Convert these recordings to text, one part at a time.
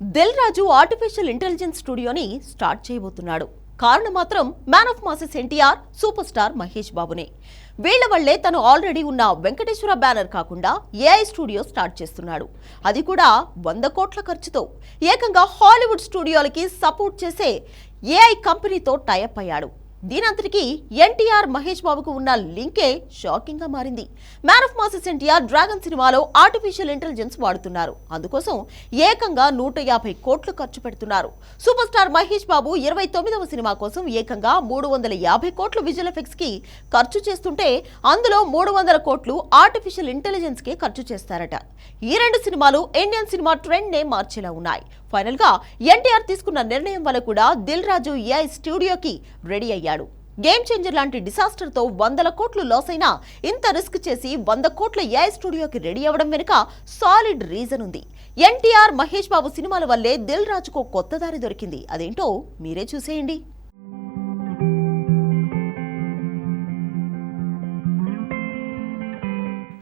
Dil Raju artificial intelligence స్టూడియోని start చేయబోతున్నాడు. కారణం మాత్రం man of masses NTR super star Mahesh బాబునే. వీళ్ళ వల్లే తను ఆల్రెడీ ఉన్న వెంకటేశ్వర బ్యానర్ కాకుండా ఏఐ స్టూడియో స్టార్ట్ చేస్తున్నాడు. అది కూడా వంద కోట్ల ఖర్చుతో. ఏకంగా హాలీవుడ్ స్టూడియోలకి సపోర్ట్ చేసే ఏఐ కంపెనీతో టైఅప్ అయ్యాడు. దీనంతటికీ ఎన్టీఆర్ మహేష్ బాబుకు ఉన్న లింకే షాకింగ్గా మారింది. Man of masses NTR Dragon సినిమాలో ఆర్టిఫిషియల్ ఇంటెలిజెన్స్ వాడుతున్నారు. అందుకోసం ఏకంగా నూట యాభై కోట్లు ఖర్చు పెడుతున్నారు. సూపర్ స్టార్ మహేష్ బాబు ఇరవై తొమ్మిదవ సినిమా కోసం ఏకంగా మూడు వందల యాభై కోట్లు విజువల్ ఎఫెక్ట్స్కి ఖర్చు చేస్తుంటే అందులో మూడు వందల కోట్లు ఆర్టిఫిషియల్ ఇంటెలిజెన్స్కి ఖర్చు చేస్తారట. ఈ రెండు సినిమాలు ఇండియన్ సినిమా ట్రెండ్ నే మార్చేలా ఉన్నాయి. ఫైనల్గా ఎన్టీఆర్ తీసుకున్న నిర్ణయం వల్ల కూడా దిల్ రాజు ఏఐ స్టూడియోకి రెడీ అయ్యాడు. గేమ్ చేంజర్ లాంటి డిసాస్టర్తో వందల కోట్లు లాస్ అయినా ఇంత రిస్క్ చేసి వంద కోట్ల ఏఐ స్టూడియోకి రెడీ అవ్వడం వెనుక సాలిడ్ రీజన్ ఉంది. ఎన్టీఆర్ మహేష్ బాబు సినిమాల వల్లే దిల్ రాజుకు కొత్త దారి దొరికింది. అదేంటో మీరే చూసేయండి.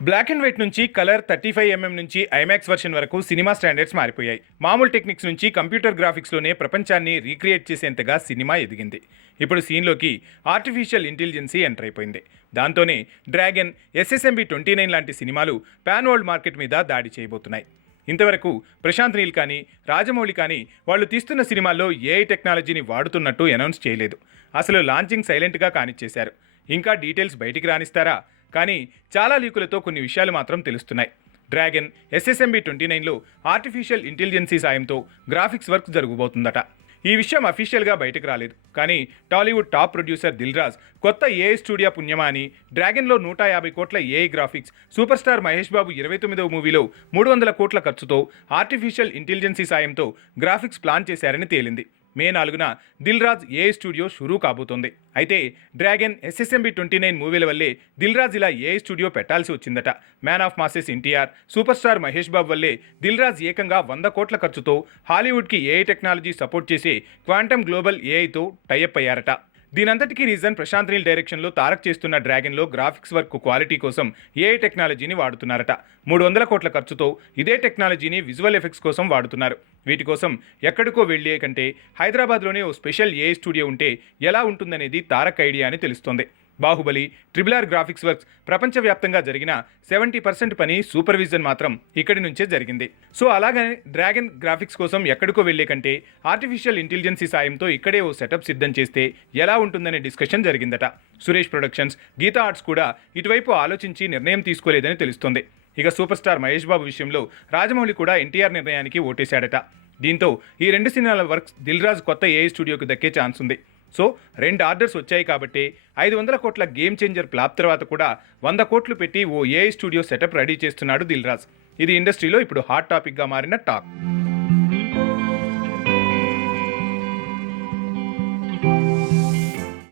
బ్లాక్ అండ్ వైట్ నుంచి కలర్ థర్టీ ఫైవ్ ఎంఎం నుంచి ఐమాక్స్ వర్షన్ వరకు సినిమా స్టాండర్డ్స్ మారిపోయాయి. మామూలు టెక్నిక్స్ నుంచి కంప్యూటర్ గ్రాఫిక్స్లోనే ప్రపంచాన్ని రీక్రియేట్ చేసేంతగా సినిమా ఎదిగింది. ఇప్పుడు సీన్లోకి ఆర్టిఫిషియల్ ఇంటెలిజెన్సీ ఎంటర్ అయిపోయింది. దాంతోనే డ్రాగన్ ఎస్ఎస్ఎంబి ట్వంటీ నైన్ లాంటి సినిమాలు పాన్ వరల్డ్ మార్కెట్ మీద దాడి చేయబోతున్నాయి. ఇంతవరకు ప్రశాంత్ నీల్ కానీ రాజమౌళి కానీ వాళ్ళు తీస్తున్న సినిమాల్లో ఏఐ టెక్నాలజీని వాడుతున్నట్టు అనౌన్స్ చేయలేదు. అసలు లాంచింగ్ సైలెంట్గా కానిచ్చేశారు. ఇంకా డీటెయిల్స్ బయటికి రానిస్తారా? కానీ చాలా లీకులతో కొన్ని విషయాలు మాత్రం తెలుస్తున్నాయి. డ్రాగన్ ఎస్ఎస్ఎంబి ట్వంటీ నైన్లో ఆర్టిఫిషియల్ ఇంటెలిజెన్సీ సాయంతో గ్రాఫిక్స్ వర్క్ జరగబోతుందట. ఈ విషయం అఫీషియల్గా బయటకు రాలేదు. కానీ Tollywood top producer Dil Raj కొత్త ఏఐ స్టూడియో పుణ్యమా అని డ్రాగన్లో నూట యాభై కోట్ల AI graphics super star Mahesh Babu ఇరవై తొమ్మిదవ మూవీలో మూడు వందల కోట్ల ఖర్చుతో ఆర్టిఫిషియల్ ఇంటెలిజెన్సీ సాయంతో గ్రాఫిక్స్ ప్లాన్ చేశారని తేలింది. మే నాలుగున దిల్ రాజ్ ఏఐ స్టూడియో షురూ కాబోతోంది. అయితే డ్రాగన్ ఎస్ఎస్ఎంబి ట్వంటీ నైన్ మూవీల వల్లే దిల్ రాజ్ ఇలా ఏఐ స్టూడియో పెట్టాల్సి వచ్చిందట. Man of masses NTR super star Mahesh Babu వల్లే దిల్ రాజ్ ఏకంగా వంద కోట్ల ఖర్చుతో హాలీవుడ్కి ఏఐ టెక్నాలజీ సపోర్ట్ చేసే క్వాంటమ్ గ్లోబల్ ఏఐతో టైఅప్ అయ్యారట. దీనంతటికీ రీజన్ ప్రశాంత్ నీల్ డైరెక్షన్లో తారక్ చేస్తున్న డ్రాగన్లో గ్రాఫిక్స్ వర్క్ క్వాలిటీ కోసం ఏఐ టెక్నాలజీని వాడుతున్నారట. మూడు వందల కోట్ల ఖర్చుతో ఇదే టెక్నాలజీని విజువల్ ఎఫెక్ట్స్ కోసం వాడుతున్నారు. వీటి కోసం ఎక్కడికో వెళ్ళే కంటే హైదరాబాద్లోనే ఓ స్పెషల్ ఏఐ స్టూడియో ఉంటే ఎలా ఉంటుందనేది తారక్ ఐడియా అని తెలుస్తోంది. Baahubali triple R graphics works ప్రపంచవ్యాప్తంగా జరిగిన సెవెంటీ పర్సెంట్ పని సూపర్విజన్ మాత్రం ఇక్కడి నుంచే జరిగింది. సో అలాగనే డ్రాగన్ గ్రాఫిక్స్ కోసం ఎక్కడికో వెళ్ళే కంటే ఆర్టిఫిషియల్ ఇంటెలిజెన్సీ సాయంతో ఇక్కడే ఓ సెటప్ సిద్ధం చేస్తే ఎలా ఉంటుందనే డిస్కషన్ జరిగిందట. సురేష్ ప్రొడక్షన్స్ గీతా ఆర్ట్స్ కూడా ఇటువైపు ఆలోచించి నిర్ణయం తీసుకోలేదని తెలుస్తోంది. ఇక సూపర్ స్టార్ మహేష్ బాబు విషయంలో రాజమౌళి కూడా ఎన్టీఆర్ నిర్ణయానికి ఓటేశాడట. దీంతో ఈ రెండు సినిమాల వర్క్స్ దిల్రాజ్ కొత్త ఏఐ స్టూడియోకి దక్కే ఛాన్స్ ఉంది. సో రెండు ఆర్డర్స్ వచ్చాయి కాబట్టి ఐదు వందల కోట్ల గేమ్ చేంజర్ ప్లాప్ తర్వాత కూడా వంద కోట్లు పెట్టి ఓ ఏఐ స్టూడియో సెటప్ రెడీ చేస్తున్నాడు దిల్ రాజ్ ఇది ఇండస్ట్రీలో ఇప్పుడు హాట్ టాపిక్గా మారిన టాక్.